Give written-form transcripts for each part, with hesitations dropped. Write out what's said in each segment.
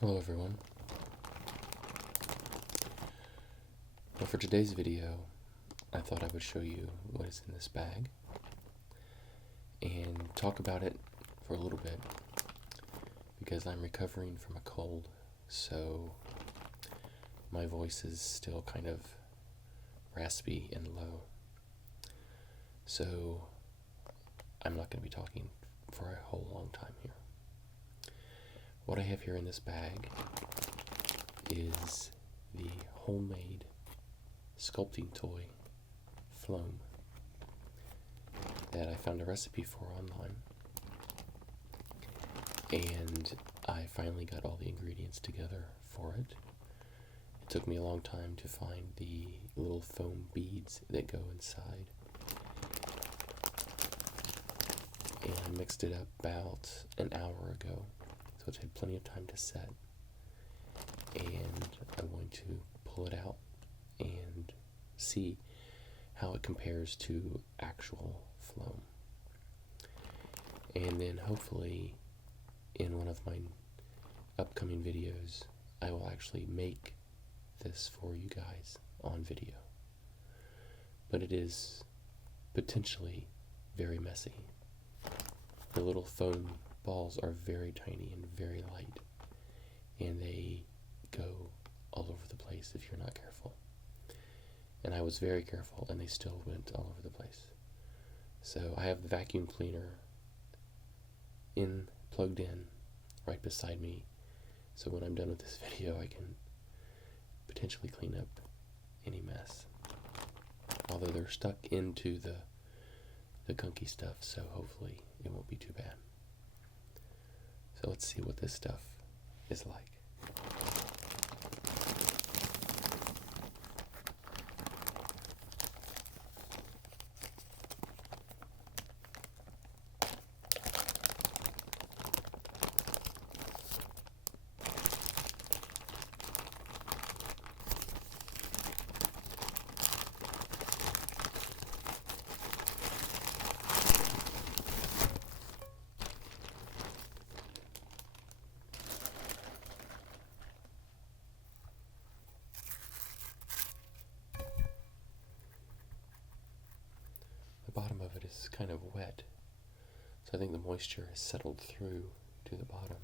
Hello everyone. Well, for today's video, I thought I would show you what is in this bag and talk about it for a little bit because I'm recovering from a cold, so my voice is still kind of raspy and low. So I'm not going to be talking for a whole long time here. What I have here in this bag is the homemade sculpting toy Floam that I found a recipe for online, and I finally got all the ingredients together for it. It took me a long time to find the little foam beads that go inside, and I mixed it up about an hour ago, so it's had plenty of time to set, and I'm going to pull it out and see how it compares to actual Floam. And then hopefully in one of my upcoming videos I will actually make this for you guys on video. But it is potentially very messy. The little foam balls are very tiny and very light, and they go all over the place if you're not careful. And I was very careful, and they still went all over the place. So I have the vacuum cleaner plugged in right beside me, so when I'm done with this video I can potentially clean up any mess. Although they're stuck into the gunky stuff, so hopefully it won't be too bad. So let's see what this stuff is like. The bottom of it is kind of wet, so I think the moisture has settled through to the bottom.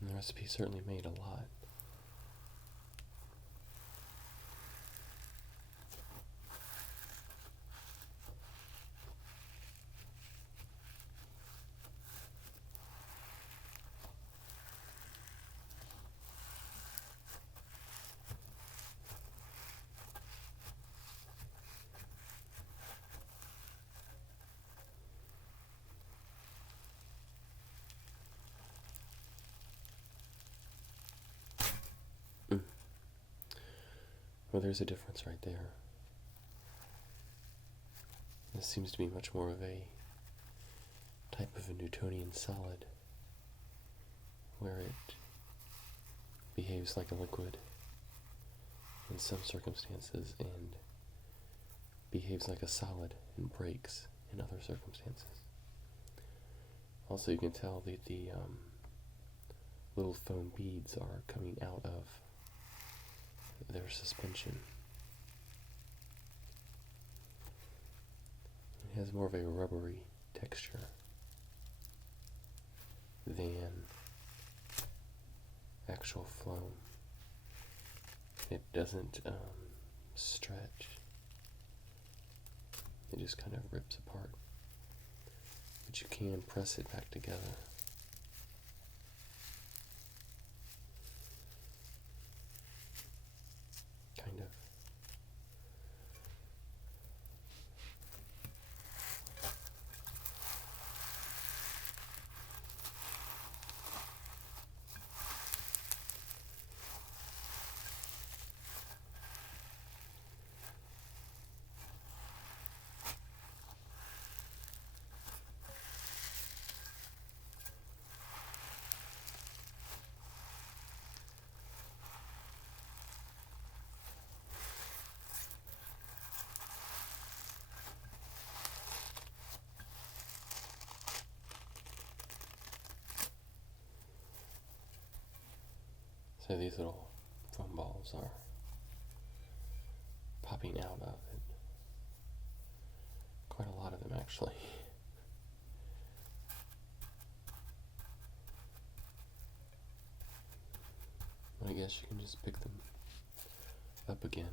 And the recipe certainly made a lot. Well, there's a difference right there. This seems to be much more of a type of a Newtonian solid, where it behaves like a liquid in some circumstances and behaves like a solid and breaks in other circumstances. Also, you can tell that the little foam beads are coming out of their suspension. It has more of a rubbery texture than actual Floam. It doesn't stretch. It just kind of rips apart. But you can press it back together. Kind of. So these little foam balls are popping out of it. Quite a lot of them, actually. But I guess you can just pick them up again.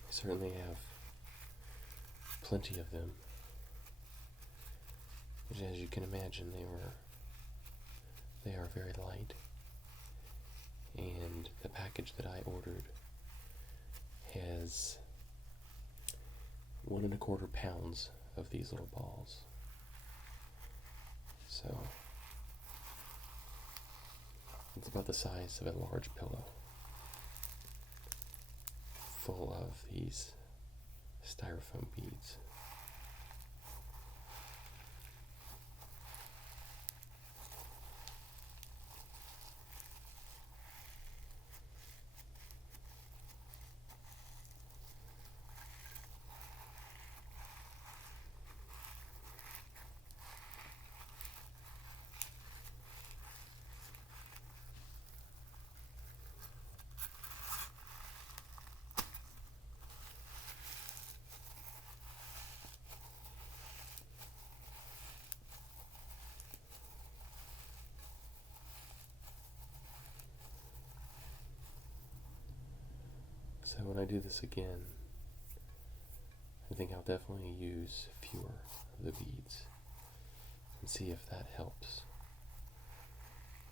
I certainly have plenty of them. Which, as you can imagine, they are very light. And the package that I ordered has 1¼ pounds of these little balls. So it's about the size of a large pillow, full of these styrofoam beads. So when I do this again, I think I'll definitely use fewer of the beads and see if that helps.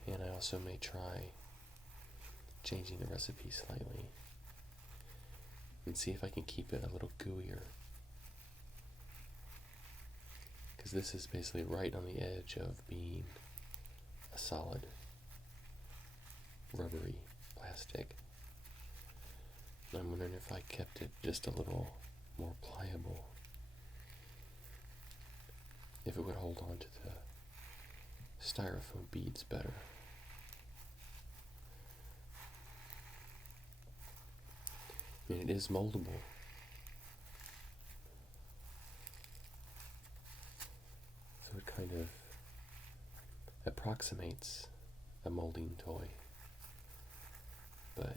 And I also may try changing the recipe slightly and see if I can keep it a little gooier. Because this is basically right on the edge of being a solid, rubbery plastic. I'm wondering if I kept it just a little more pliable, if it would hold on to the styrofoam beads better. I mean, it is moldable. So it kind of approximates a molding toy. But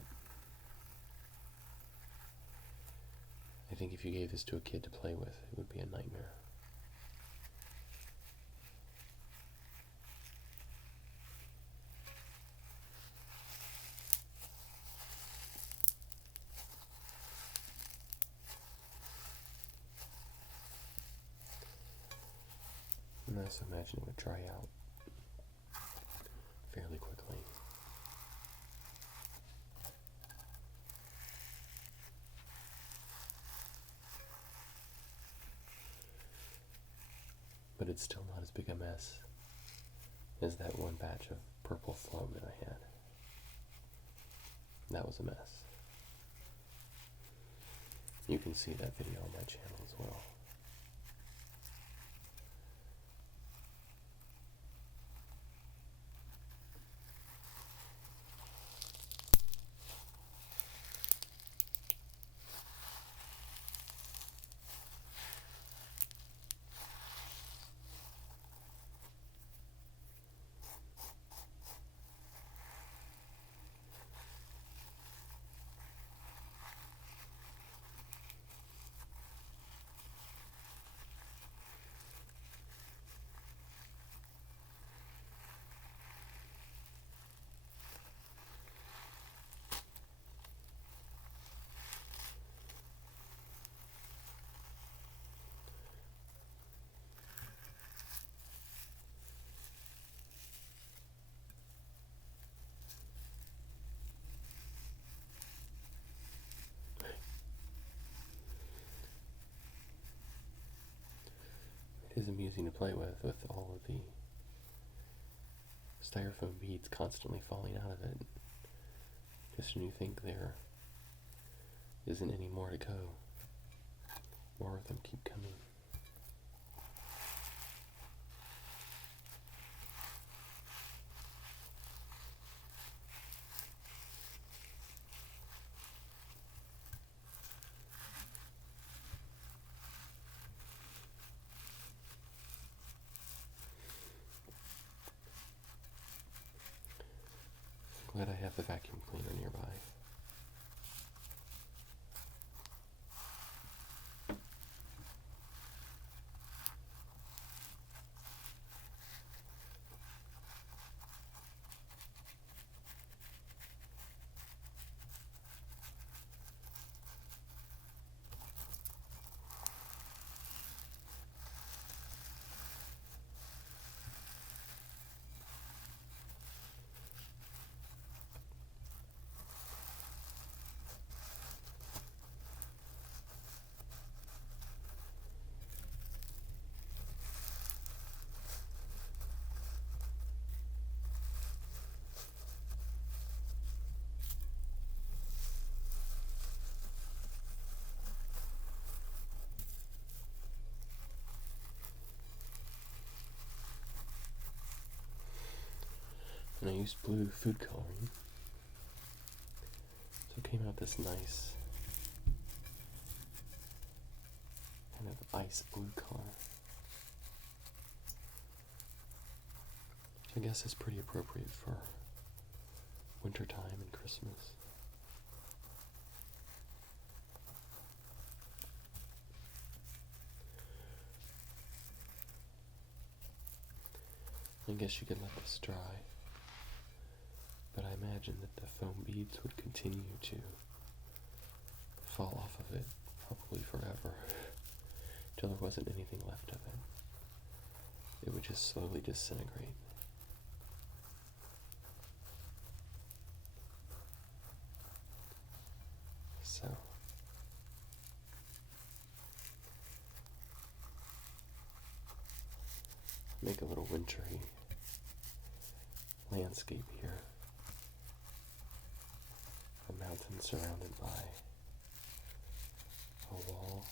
I think if you gave this to a kid to play with, it would be a nightmare. And I also imagine it would dry out fairly quickly. But it's still not as big a mess as that one batch of purple Floam that I had. That was a mess. You can see that video on my channel as well. It is amusing to play with all of the styrofoam beads constantly falling out of it. Just when you think there isn't any more to go, more of them keep coming. glad I have the vacuum cleaner nearby. And I used blue food coloring, so it came out this nice kind of ice blue color, which I guess is pretty appropriate for wintertime and Christmas. I guess you could let this dry, but I imagine that the foam beads would continue to fall off of it, probably forever, till there wasn't anything left of it. It would just slowly disintegrate. So, make a little wintry landscape here. A mountain surrounded by a wall.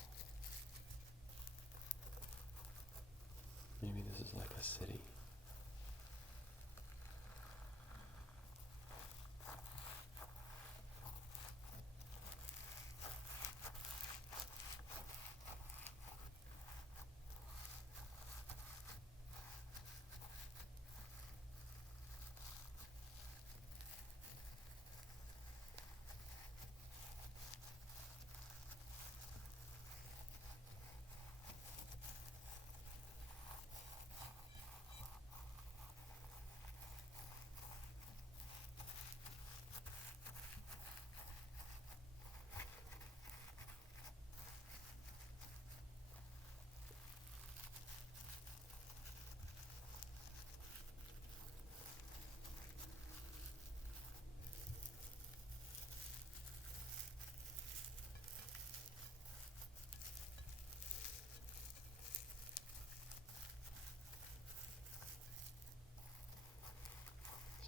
Maybe this is like a city.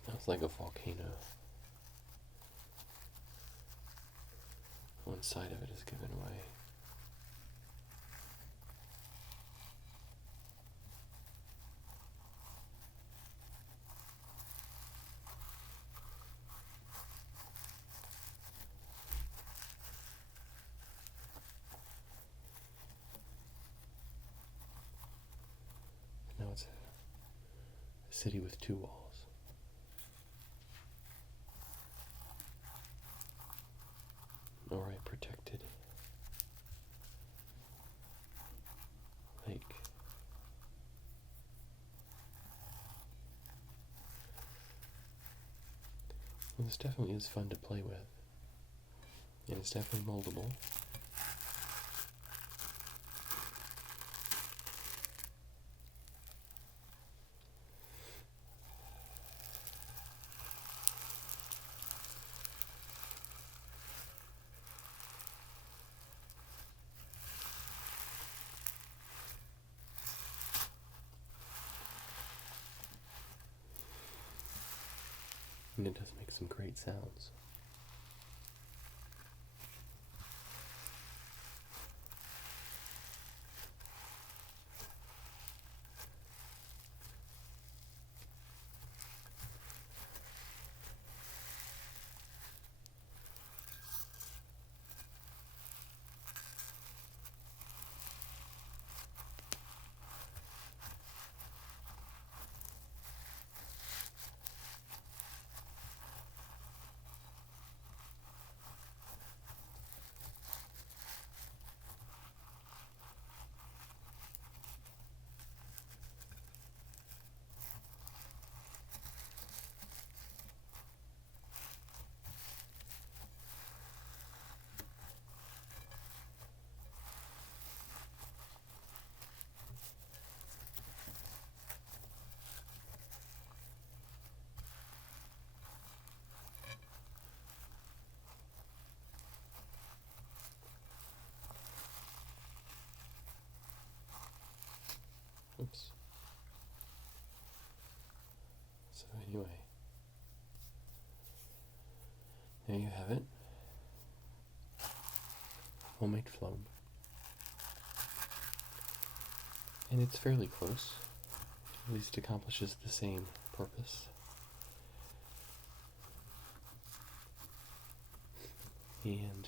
Smells like a volcano. One side of it is given away. Now it's a city with two walls. Or a protected lake. Well, this definitely is fun to play with. And it's definitely moldable. And it does make some great sounds. Anyway, there you have it. Homemade Floam. And it's fairly close. At least it accomplishes the same purpose. And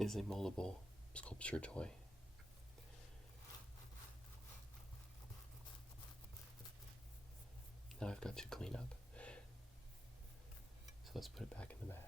is a moldable sculpture toy. Now I've got to clean up. So let's put it back in the bag.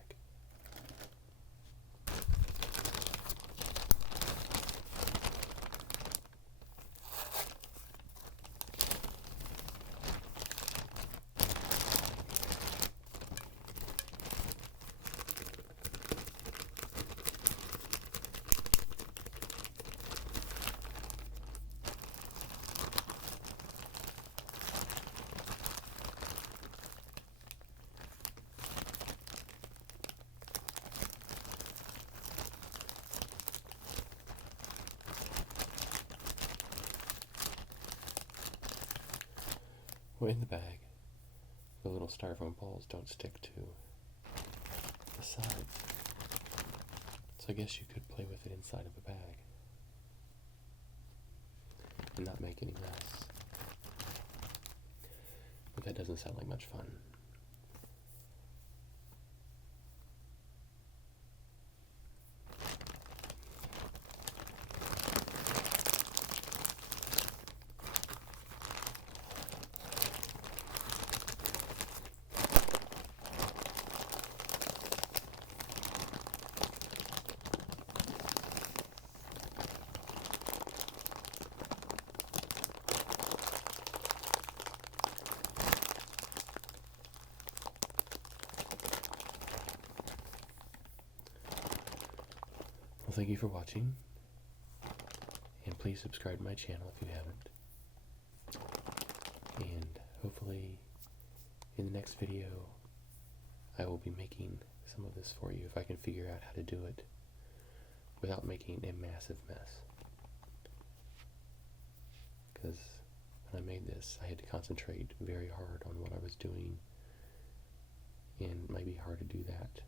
Well, in the bag, the little styrofoam balls don't stick to the sides. So I guess you could play with it inside of a bag and not make any mess. But that doesn't sound like much fun. Well, thank you for watching, and please subscribe to my channel if you haven't. And hopefully, in the next video, I will be making some of this for you if I can figure out how to do it without making a massive mess. Because when I made this, I had to concentrate very hard on what I was doing, and it might be hard to do that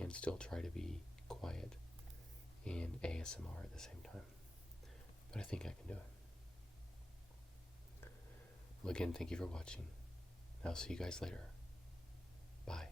and still try to be quiet and ASMR at the same time. But I think I can do it. Well, again, thank you for watching. I'll see you guys later. Bye.